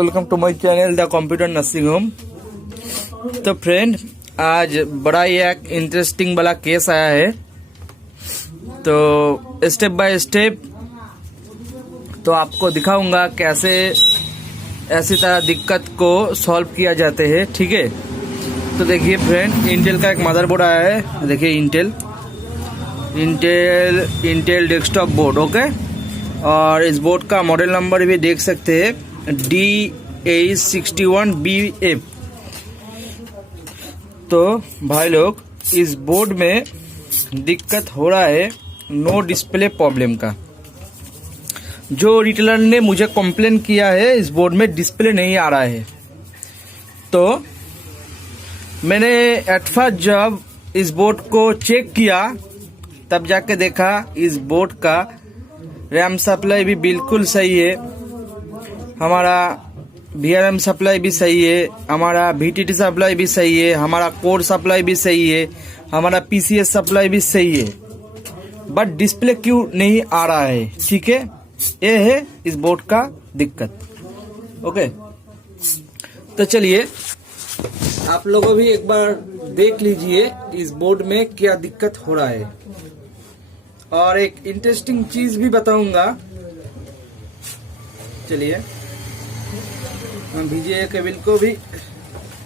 Welcome to my channel the computer nursing home. तो friend, आज बड़ा ही एक इंटरेस्टिंग वाला केस आया है। तो स्टेप बाय स्टेप तो आपको दिखाऊंगा कैसे ऐसी तरह दिक्कत को सॉल्व किया जाते हैं। ठीक है, तो देखिए फ्रेंड, इंटेल का एक मदरबोर्ड आया है। देखिए इंटेल डेस्कटॉप बोर्ड। ओके, और इस बोर्ड का मॉडल नंबर भी देख सकते हैं, DA61BF। तो भाई लोग, इस बोर्ड में दिक्कत हो रहा है नो डिस्प्ले प्रॉब्लम का। जो रिटेलर ने मुझे कंप्लेन किया है इस बोर्ड में डिस्प्ले नहीं आ रहा है। तो मैंने एट फर्स्ट जब इस बोर्ड को चेक किया तब जाके देखा इस बोर्ड का रैम सप्लाई भी बिल्कुल सही है, हमारा VRM सप्लाई भी सही है, हमारा VTT सप्लाई भी सही है, हमारा कोर सप्लाई भी सही है, हमारा PCS सप्लाई भी सही है, बट डिस्प्ले क्यों नहीं आ रहा है। ठीक है, ये है इस बोर्ड का दिक्कत। ओके, तो चलिए आप लोगों भी एक बार देख लीजिए इस बोर्ड में क्या दिक्कत हो रहा है। और एक इंटरेस्टिंग चीज भी बताऊंगा। चलिए हम VGA केबल को भी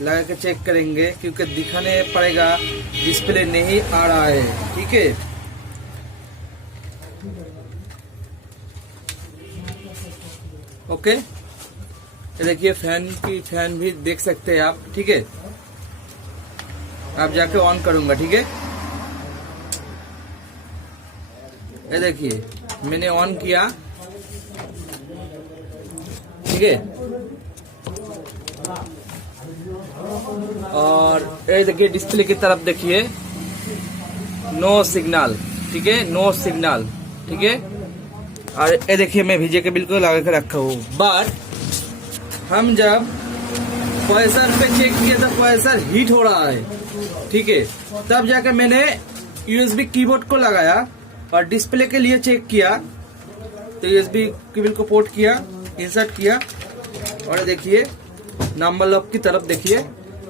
लगा के चेक करेंगे, क्योंकि दिखाने पड़ेगा डिस्प्ले नहीं आ रहा है। ठीक है, ओके, ये देखिए फैन भी देख सकते हैं आप। ठीक है, आप जाके ऑन करूंगा। ठीक है, ये देखिए मैंने ऑन किया। ठीक है, और ये देखिए डिस्प्ले की तरफ देखिए, नो सिग्नल। ठीक है, नो सिग्नल। ठीक है, और ये देखिए मैं VGA के बिल्कुल लगा के रखा हूँ, बट हम जब प्रोसेसर पे चेक किया तो प्रोसेसर हीट हो रहा है। ठीक है, तब जाकर मैंने USB कीबोर्ड को लगाया और डिस्प्ले के लिए चेक किया तो USB केबल को पोर्ट किया, इंसर्ट किया, और देखिए नंबर लॉक की तरफ देखिए,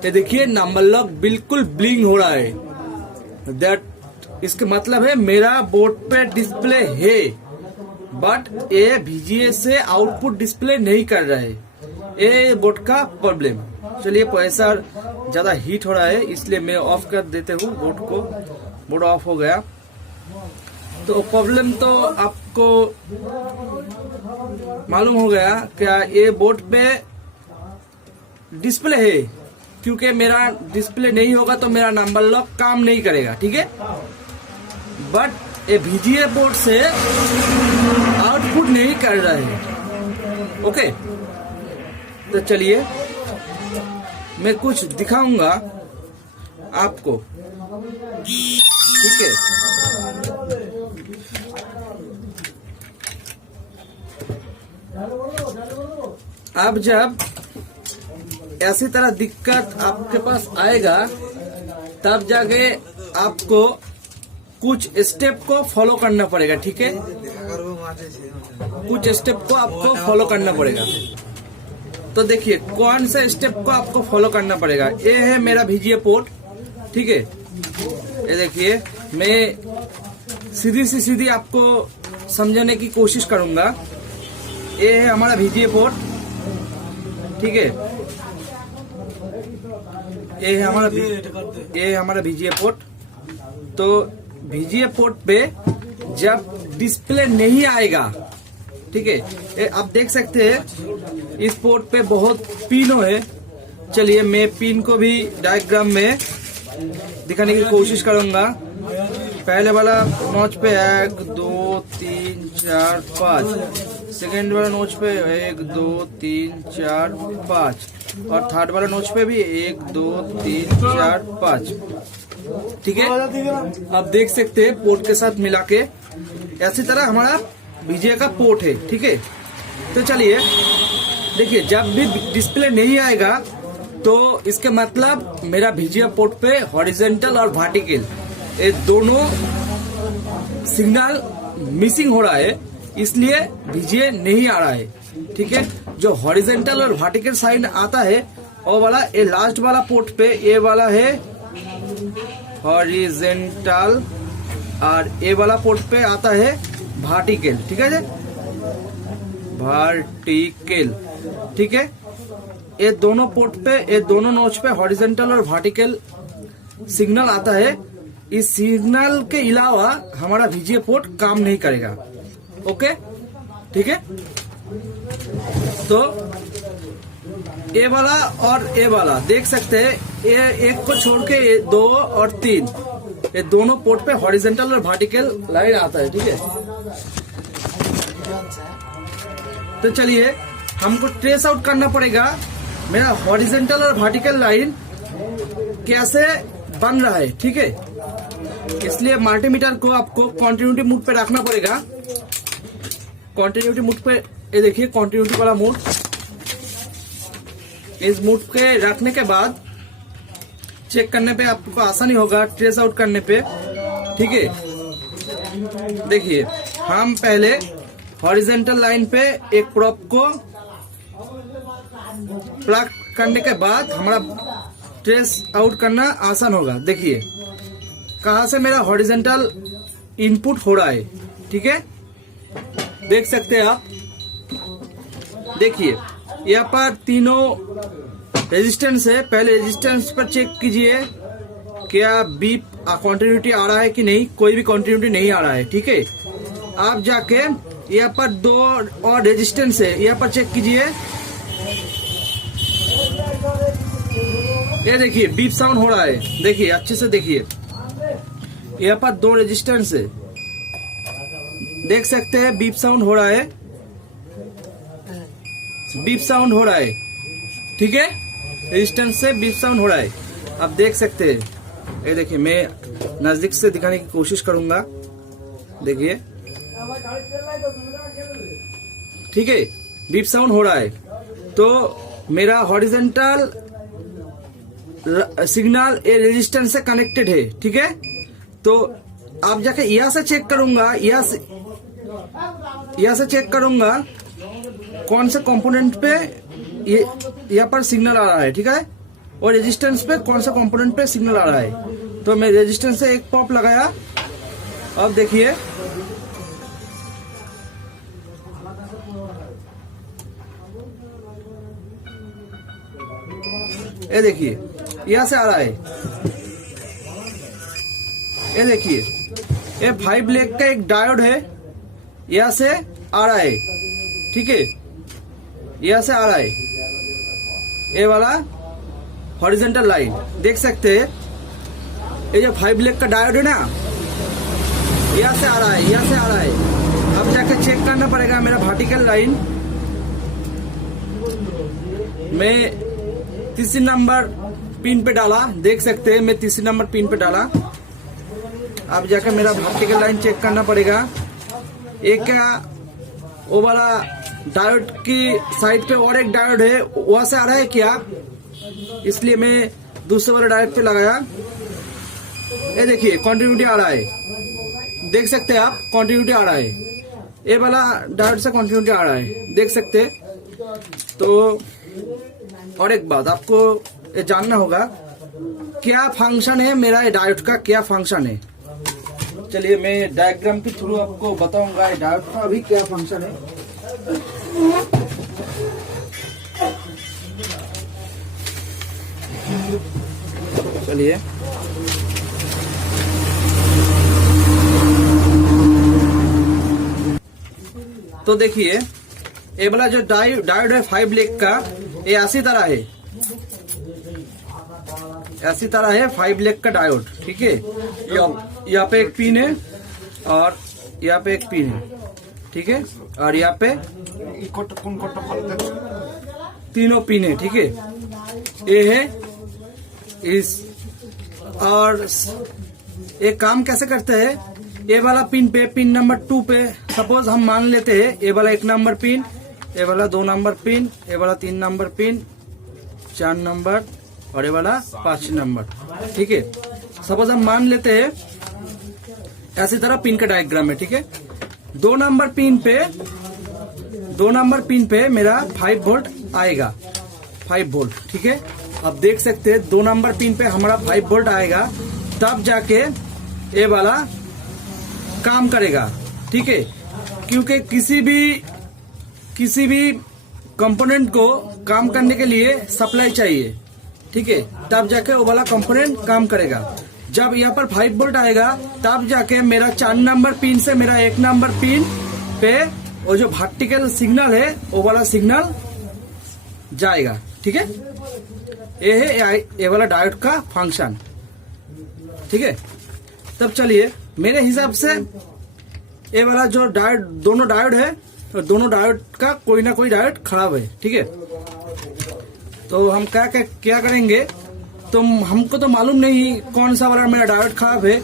ये देखिए नंबर लॉक बिल्कुल ब्लिंक हो रहा है। दैट इसका मतलब है मेरा बोर्ड पे डिस्प्ले है, बट ये VGA से आउटपुट डिस्प्ले नहीं कर रहा है। ये बोर्ड का प्रॉब्लम। चलिए, प्रोसेसर ज्यादा हीट हो रहा है इसलिए मैं ऑफ कर देते हूँ बोर्ड को। बोर्ड ऑफ हो गया। तो प्रॉब्लम तो आपको मालूम हो गया क्या, ये बोर्ड पे डिस्प्ले है, क्योंकि मेरा डिस्प्ले नहीं होगा तो मेरा नंबर लॉक काम नहीं करेगा। ठीक है, बट ये VGA बोर्ड से आउटपुट नहीं कर रहा है। ओके, तो चलिए मैं कुछ दिखाऊंगा आपको। ठीक है, अब जब ऐसी तरह दिक्कत आपके पास आएगा तब जाके आपको कुछ स्टेप को फॉलो करना पड़ेगा। ठीक है, कुछ स्टेप को आपको फॉलो करना पड़ेगा। तो देखिए कौन सा स्टेप को आपको फॉलो करना पड़ेगा। ये है मेरा VGA पोर्ट। ठीक है, ये देखिए मैं सीधी आपको समझाने की कोशिश करूंगा। ये है हमारा VGA पोर्ट। ठीक है, ये है हमारा VGA पोर्ट। तो VGA पोर्ट पे जब डिस्प्ले नहीं आएगा, ठीक है, आप देख सकते हैं इस पोर्ट पे बहुत पिनो है। चलिए मैं पिन को भी डायग्राम में दिखाने की कोशिश करूंगा। पहले वाला नोच पे 1 2 3 4 5, सेकेंड वाला नोच पे 1 2 3 4 5, और थर्ड वाला नोच पे भी 1 2 3 4 5। ठीक है, आप देख सकते हैं पोर्ट के साथ मिला के ऐसी तरह हमारा VGA का पोर्ट है। ठीक है, तो चलिए देखिए जब भी डिस्प्ले नहीं आएगा तो इसके मतलब मेरा VGA पोर्ट पे हॉरिजॉन्टल और वर्टिकल ये दोनों सिग्नल मिसिंग हो रहा है, इसलिए VGA नहीं आ रहा है। ठीक है। जो हॉरिजेंटल और वर्टिकल साइन आता है वो वाला, ये लास्ट वाला पोर्ट पे ये वाला है हॉरिजेंटल और ये वाला पोर्ट पे आता है वर्टिकल, ठीक है जी, वर्टिकल, ठीक है। ये दोनों पोर्ट पे, ये दोनों नोच पे हॉरिजेंटल और वर्टिकल सिग्नल आता है। इस सिग्नल के अलावा हमारा VGA पोर्ट काम नहीं करेगा। ओके, ठीक है। तो ये वाला और ये वाला देख सकते हैं, ये एक को छोड़ के ये 2 और 3, ये दोनों पोर्ट पे हॉरिजेंटल और वर्टिकल लाइन आता है, ठीक है। तो चलिए हमको ट्रेस आउट करना पड़ेगा मेरा हॉरिजेंटल और वर्टिकल लाइन कैसे बन रहा है, ठीक है। इसलिए मल्टीमीटर को आपको कॉन्टिन्यूटी मोड पे रखना पड़ेगा। कॉन्टिन्यूटी मोड पे, ये देखिए कॉन्टिन्यूटी वाला मोड, इस मोड पे रखने के बाद चेक करने पे आपको आसानी होगा, ट्रेस आउट करने पे, ठीक है। देखिए हम पहले हॉरिजेंटल लाइन पे एक प्रोब को प्लग करने के बाद हमारा ट्रेस आउट करना आसान होगा। देखिए कहां से मेरा हॉरिजेंटल इनपुट हो रहा है, ठीक है, देख सकते हैं आप। देखिए यहाँ पर तीनों रेजिस्टेंस है, पहले रेजिस्टेंस पर चेक कीजिए क्या बीप कॉन्टिन्यूटी आ रहा है कि नहीं, कोई भी कॉन्टिन्यूटी नहीं आ रहा है, ठीक है। आप जाके यहाँ पर 2 और रेजिस्टेंस है, यहाँ पर चेक कीजिए, ये देखिए बीप साउंड हो रहा है, देखिए अच्छे से देखिए, यहाँ पर 2 रेजिस्टेंस है, देख सकते हैं बीप साउंड हो रहा है, बीप साउंड हो रहा है, ठीक है, रेजिस्टेंस से बीप साउंड हो रहा है, आप देख सकते हैं। ये देखिए मैं नजदीक से दिखाने की कोशिश करूंगा, देखिए, ठीक है, बीप साउंड हो रहा है। तो मेरा हॉरिजेंटल सिग्नल ये रेजिस्टेंस से कनेक्टेड है, ठीक है। तो आप जाके यहाँ से चेक करूंगा, यहाँ से चेक करूंगा कौन से कंपोनेंट पे ये यहाँ पर सिग्नल आ रहा है, ठीक है, और रेजिस्टेंस पे कौन सा कंपोनेंट पे सिग्नल आ रहा है। तो मैं रेजिस्टेंस से एक पॉप लगाया, अब देखिए ये देखिए यहाँ से आ रहा है, ये देखिए ये 5 लेग का एक डायोड है, यहाँ से आ रहा है, ठीक है, यहाँ से आ रहा है, ये वाला हॉरिजेंटल लाइन देख सकते हैं। ये जो 5 लेग का डायोड है ना, यहाँ से आ रहा है, यहाँ से आ रहा है। अब जाके चेक करना पड़ेगा मेरा वर्टिकल लाइन। मैं तीसरी नंबर पिन पे डाला, देख सकते हैं मैं तीसरी नंबर पिन पे डाला। अब जाकर मेरा वर्टिकल लाइन चेक करना पड़ेगा। एक क्या वो वाला डायोड की साइड पे और एक डायोड है, वहां से आ रहा है क्या, इसलिए मैं दूसरे वाले डायोड पे लगाया। ये देखिए कंटिन्यूटी आ रहा है, देख सकते हैं आप, कंटिन्यूटी आ रहा है, ये वाला डायोड से कंटिन्यूटी आ रहा है, देख सकते हैं। तो और एक बात आपको ये जानना होगा, क्या फंक्शन है मेरा ये डायोड का, क्या फंक्शन है। चलिए मैं डायग्राम के थ्रू आपको बताऊंगा ये डायोड का अभी क्या फंक्शन है। चलिए तो देखिए ये वाला जो डायोड है 5 लेग का, ये ऐसी तरह है, ऐसी तरह है 5 लेग का डायोड, ठीक है। यहाँ पे एक पिन है और यहाँ पे एक पिन है, ठीक है, और यहाँ पे तीनों पिन है, ठीक है। ये है इस, और ये काम कैसे करते हैं, ये वाला पिन पे, पिन नंबर 2 पे सपोज हम मान लेते हैं, ये वाला 1 नंबर पिन, ये वाला 2 नंबर पिन, ये वाला 3 नंबर पिन, 4 नंबर और ये वाला 5 नंबर, ठीक है। सपोज हम मान लेते हैं ऐसी तरह पिन का डायग्राम है, ठीक है। 2 नंबर पिन पे 2 नंबर पिन पे मेरा 5 वोल्ट आएगा, 5 वोल्ट। ठीक है, अब देख सकते हैं 2 नंबर पिन पे हमारा 5 वोल्ट आएगा, तब जाके ये वाला काम करेगा। ठीक है, क्योंकि किसी भी कंपोनेंट को काम करने के लिए सप्लाई चाहिए। ठीक है, तब जाके वो वाला कंपोनेंट काम करेगा। जब यहाँ पर 5 वोल्ट आएगा तब जाके मेरा 4 नंबर पिन से मेरा 1 नंबर पिन पे वो जो वर्टिकल सिग्नल है वो वाला सिग्नल जाएगा। ठीक है, ये है ये वाला डायोड का फंक्शन। ठीक है, तब चलिए मेरे हिसाब से ये वाला जो डायोड, दोनों डायोड है, तो दोनों डायोड का कोई ना कोई डायोड खराब है। ठीक है, तो हम क्या करेंगे, तो हमको तो मालूम नहीं कौन सा वाला मेरा डायोड खराब है,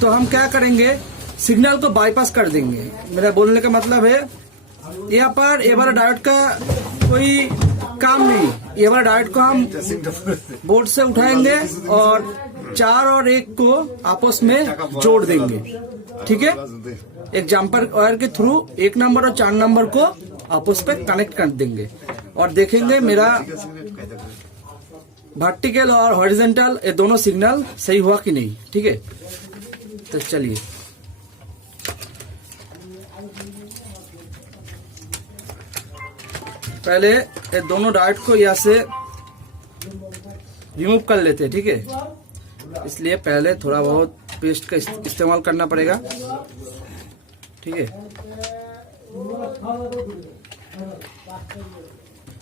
तो हम क्या करेंगे, सिग्नल को बाईपास कर देंगे। मेरा बोलने का मतलब है यहाँ पर ये वाला डायोड का कोई काम नहीं, ये वाला डायोड को हम बोर्ड से उठाएंगे और 4 और 1 को आपस में जोड़ देंगे। ठीक है, एक जम्पर वायर के थ्रू 1 नंबर और 4 नंबर को आपस में कनेक्ट कर देंगे और देखेंगे मेरा वर्टिकल और हॉरिजॉन्टल ये दोनों सिग्नल सही हुआ कि नहीं। ठीक है, तो चलिए पहले ये दोनों डायोड को यहाँ से रिमूव कर लेते हैं। ठीक है, इसलिए पहले थोड़ा बहुत पेस्ट का इस्तेमाल करना पड़ेगा। ठीक है,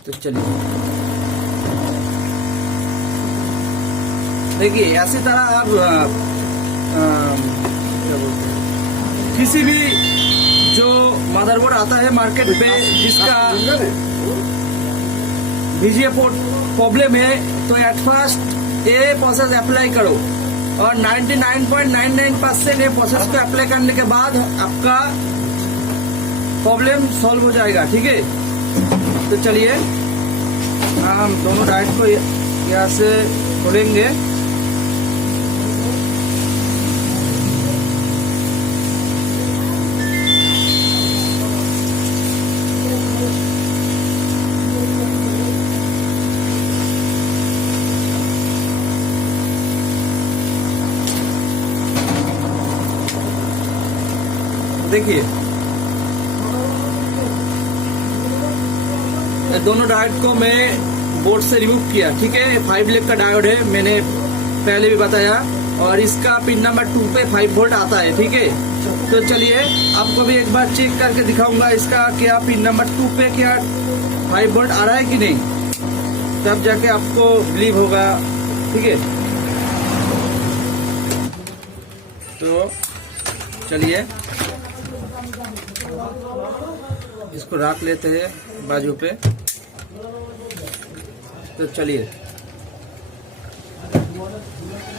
तो चलिए देखिए ऐसी तरह आप क्या बोलते हैं, किसी भी जो मदरबोर्ड आता है मार्केट पे जिसका बीजीए पोर्ट प्रॉब्लम है, तो एट फर्स्ट ये प्रोसेस अप्लाई करो और 99.99% ये प्रोसेस को अप्लाई करने के बाद आपका प्रॉब्लम सॉल्व हो जाएगा। ठीक है, तो चलिए हम दोनों डायोड को यहाँ से खोलेंगे। देखिए दोनों डायोड को मैं बोर्ड से रिमूव किया। ठीक है, 5 लेग का डायोड है, मैंने पहले भी बताया, और इसका पिन नंबर 2 पे 5 वोल्ट आता है। ठीक है, तो चलिए आपको भी एक बार चेक करके दिखाऊंगा इसका क्या पिन नंबर 2 पे क्या 5 वोल्ट आ रहा है कि नहीं, तब जाके आपको बिलीव होगा। ठीक है, तो चलिए इसको रख लेते हैं बाजू पे। तो चलिए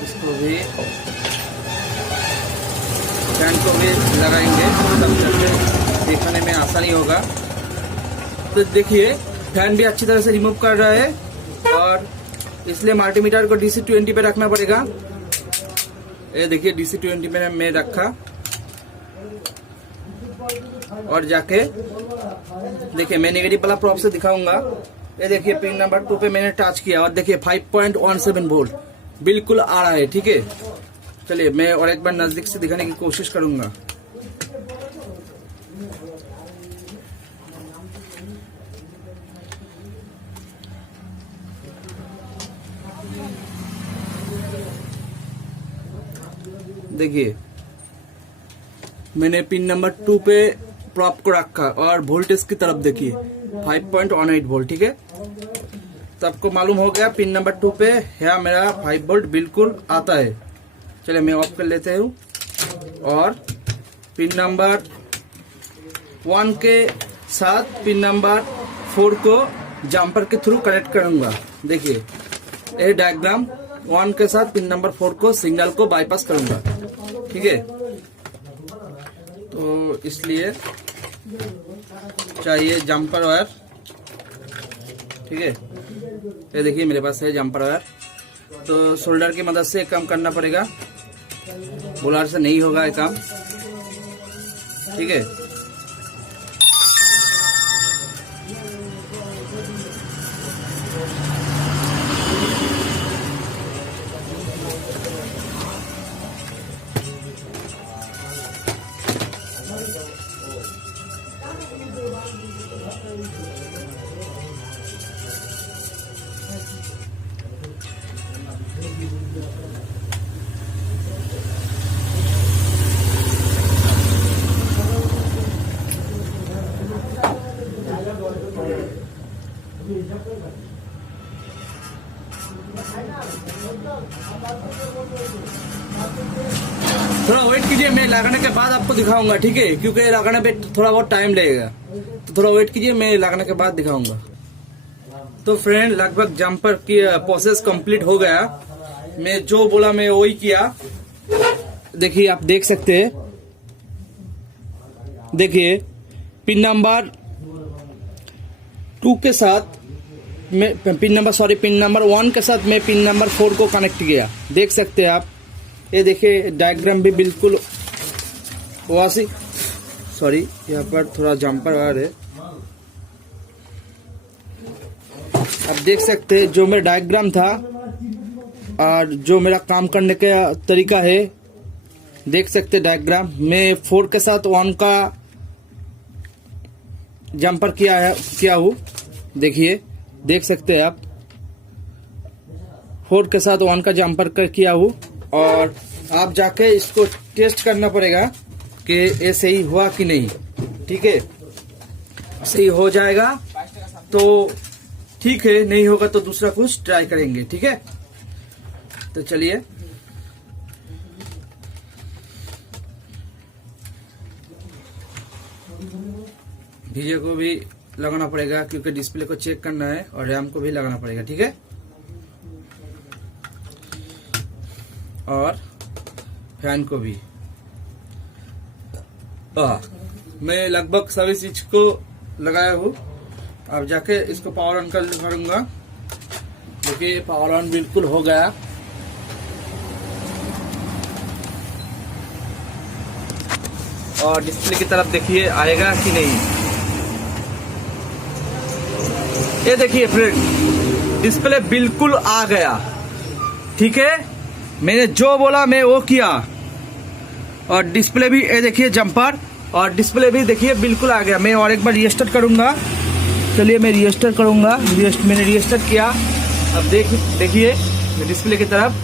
इसको भी फैन को भी लगाएंगे, तब जाके देखने में आसानी होगा। तो देखिए फैन भी अच्छी तरह से रिमूव कर रहा है, और इसलिए मल्टीमीटर को DC 20 पे रखना पड़ेगा। ये देखिए DC 20 पे मैं रखा, और जाके देखिए मैं नेगेटिव वाला प्रोब से दिखाऊंगा। ये देखिए पिन नंबर 2 पे मैंने टच किया और देखिए 5.17 वोल्ट बिल्कुल आ रहा है। ठीक है, चलिए मैं और एक बार नजदीक से दिखाने की कोशिश करूंगा। देखिए मैंने पिन नंबर 2 पे प्रॉप को रखा और वोल्टेज की तरफ देखिए 5.18 वोल्ट। ठीक है, तो आपको मालूम हो गया पिन नंबर 2 पे है मेरा 5 वोल्ट बिल्कुल आता है। चलिए मैं ऑफ कर लेते हूँ और पिन नंबर 1 के साथ पिन नंबर 4 को जम्पर के थ्रू कनेक्ट करूंगा। देखिए ये डायग्राम 1 के साथ पिन नंबर 4 को सिग्नल को बाईपास करूंगा। ठीक है, तो इसलिए चाहिए जम्पर वायर। ठीक है, ये देखिए मेरे पास है जम्पर वायर, तो शोल्डर की मदद से काम करना पड़ेगा, बोलार से नहीं होगा ये काम। ठीक है, थोड़ा वेट कीजिए, मैं लगाने के बाद आपको दिखाऊंगा, ठीक है, क्योंकि लगाने पे थोड़ा बहुत टाइम लगेगा, तो थोड़ा वेट कीजिए, मैं लगाने के बाद दिखाऊंगा। तो फ्रेंड लगभग जंपर की प्रोसेस कंप्लीट हो गया। मैं जो बोला मैं वही किया। देखिए आप देख सकते हैं, देखिए पिन नंबर 2 के साथ मैं पिन नंबर 1 के साथ मैं पिन नंबर 4 को कनेक्ट किया। देख सकते हैं आप, ये देखिए डायग्राम भी बिल्कुल वासी, सॉरी यहाँ पर थोड़ा जंपर आ रहे, आप देख सकते हैं जो मेरा डायग्राम था और जो मेरा काम करने का तरीका है, देख सकते डायग्राम। मैं 4 के साथ 1 का जंपर किया हूँ, देखिए देख सकते हैं आप, 4 के साथ 1 का जंपर किया हूँ। और आप जाके इसको टेस्ट करना पड़ेगा कि ये सही हुआ कि नहीं, ठीक है। सही हो जाएगा तो ठीक है, नहीं होगा तो दूसरा कुछ ट्राई करेंगे, ठीक है। तो चलिए वीडियो को भी लगाना पड़ेगा क्योंकि डिस्प्ले को चेक करना है और रैम को भी लगाना पड़ेगा, ठीक है। और फैन को भी मैं लगभग सभी चीज को लगाया हूँ। अब जाके इसको पावर ऑन करूंगा। देखिए पावर ऑन बिल्कुल हो गया। और डिस्प्ले की तरफ देखिए आएगा कि नहीं। ये देखिए फ्रेंड, डिस्प्ले बिल्कुल आ गया, ठीक है। मैंने जो बोला मैं वो किया। और डिस्प्ले भी ये देखिए जंपर, और डिस्प्ले भी देखिए बिल्कुल आ गया। मैं और एक बार रीस्टार्ट करूंगा। चलिए मैं रीस्टार्ट करूंगा। मैंने रीस्टार्ट किया। अब देखिए डिस्प्ले की तरफ,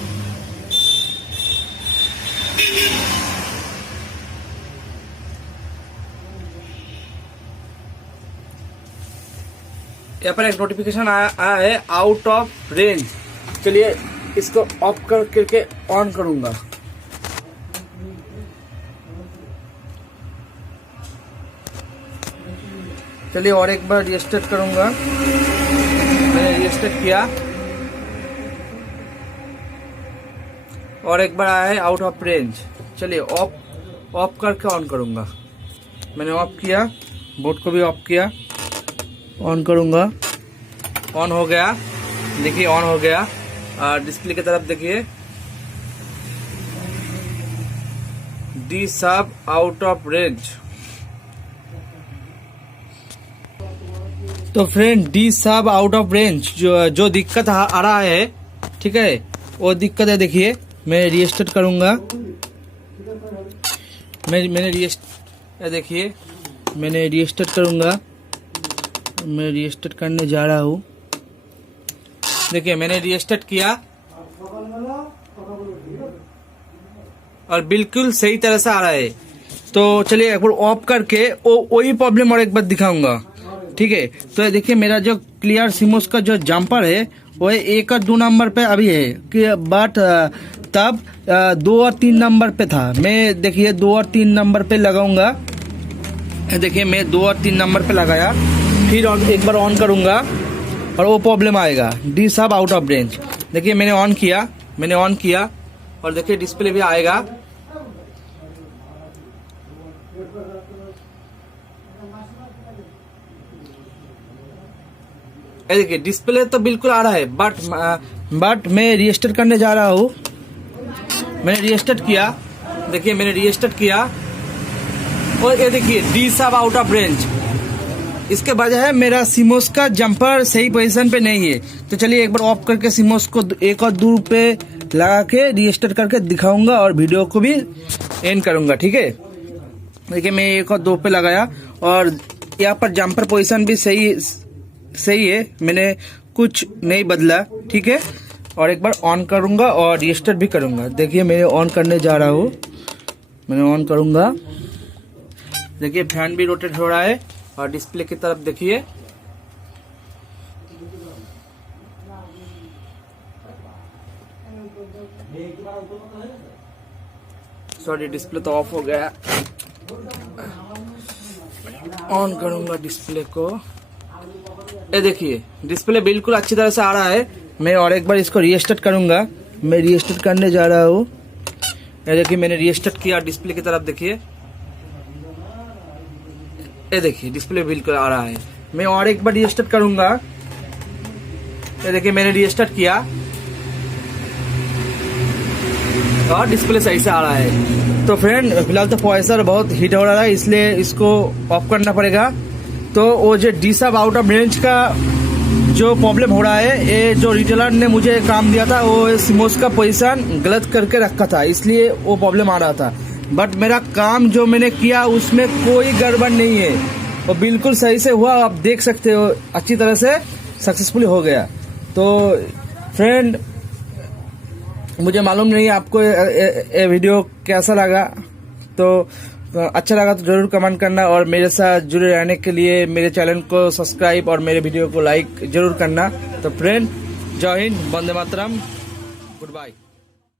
यहाँ पर एक नोटिफिकेशन आया है आउट ऑफ रेंज। चलिए इसको ऑफ करके ऑन करूंगा। चलिए और एक बार रीस्टार्ट करूंगा। मैंने रीस्टार्ट किया और एक बार आया है आउट ऑफ रेंज। चलिए ऑफ करके ऑन करूंगा। मैंने ऑफ किया, बोर्ड को भी ऑफ किया, ऑन करूंगा। ऑन हो गया, देखिए ऑन हो गया। और डिस्प्ले की तरफ देखिए, डी सब आउट ऑफ रेंज। तो फ्रेंड डी सब आउट ऑफ रेंज जो दिक्कत आ रहा है, ठीक है, वो दिक्कत है। देखिए मैं रीस्टार्ट करूंगा। मैंने देखिए मैंने रीस्टार्ट करूंगा। मैं रीस्टार्ट करने जा रहा हूँ। देखिए मैंने रीस्टार्ट किया और बिल्कुल सही तरह से आ रहा है। तो चलिए एक बार ऑफ करके वही प्रॉब्लम और एक बार दिखाऊंगा, ठीक है। तो देखिए मेरा जो क्लियर सिमोस का जो जंपर है वो 1 और 2 नंबर पे अभी है कि बट तब 2 और 3 नंबर पे था। मैं देखिए 2 और 3 नंबर पे लगाऊंगा। देखिए मैं 2 और 3 नंबर पे लगाया, फिर एक बार ऑन करूंगा और वो प्रॉब्लम आएगा, डी सब आउट ऑफ रेंज। देखिए मैंने ऑन किया और देखिए डिस्प्ले भी आएगा। देखिए डिस्प्ले तो बिल्कुल आ रहा है, बट मैं रीस्टार्ट करने जा रहा हूँ। मैंने रीस्टार्ट किया, देखिए मैंने रीस्टार्ट किया और ये देखिए डी सब आउट ऑफ रेंज। इसके वजह है मेरा सिमोस का जंपर सही पोजीशन पे नहीं है। तो चलिए एक बार ऑफ करके सिमोस को 1 और 2 पे लगा के रीस्टार्ट करके दिखाऊंगा और वीडियो को भी एंड करूंगा, ठीक है। देखिए मैं 1 और 2 पे लगाया और यहाँ पर जंपर पोजीशन भी सही है। मैंने कुछ नहीं बदला, ठीक है। और एक बार ऑन करूंगा और रीस्टार्ट भी करूंगा। देखिए मैं ऑन करने जा रहा हूँ। मैंने ऑन करूंगा। देखिए फैन भी रोटेट हो रहा है और डिस्प्ले की तरफ देखिए। सॉरी डिस्प्ले तो ऑफ हो गया, ऑन करूंगा डिस्प्ले को। ये देखिए डिस्प्ले बिल्कुल अच्छी तरह से आ रहा है। मैं और एक बार इसको रीस्टार्ट करूंगा। मैं रीस्टार्ट करने जा रहा हूँ। ये देखिए मैंने रीस्टार्ट किया, डिस्प्ले की तरफ देखिए, ये देखिए डिस्प्ले बिल्कुल आ रहा है। मैं और एक बार रीस्टार्ट करूंगा। ये देखिए मैंने रीस्टार्ट किया और डिस्प्ले सही से आ रहा है। तो फ्रेंड फिलहाल तो प्रोसेसर बहुत हीट हो रहा है, इसलिए इसको ऑफ करना पड़ेगा। तो वो जो डिसअब आउट ऑफ रेंज का जो प्रॉब्लम हो रहा है, ये जो रिटेलर ने मुझे काम दिया था वो सिमोस का पोजीशन गलत करके रखा था, इसलिए वो प्रॉब्लम आ रहा था। बट मेरा काम जो मैंने किया उसमें कोई गड़बड़ नहीं है, वो बिल्कुल सही से हुआ। आप देख सकते हो अच्छी तरह से सक्सेसफुली हो गया। तो फ्रेंड मुझे मालूम नहीं आपको ये वीडियो कैसा लगा, तो अच्छा लगा तो जरूर कमेंट करना और मेरे साथ जुड़े रहने के लिए मेरे चैनल को सब्सक्राइब और मेरे वीडियो को लाइक जरूर करना। तो फ्रेंड जय हिंद, वंदे मातरम, गुड बाय।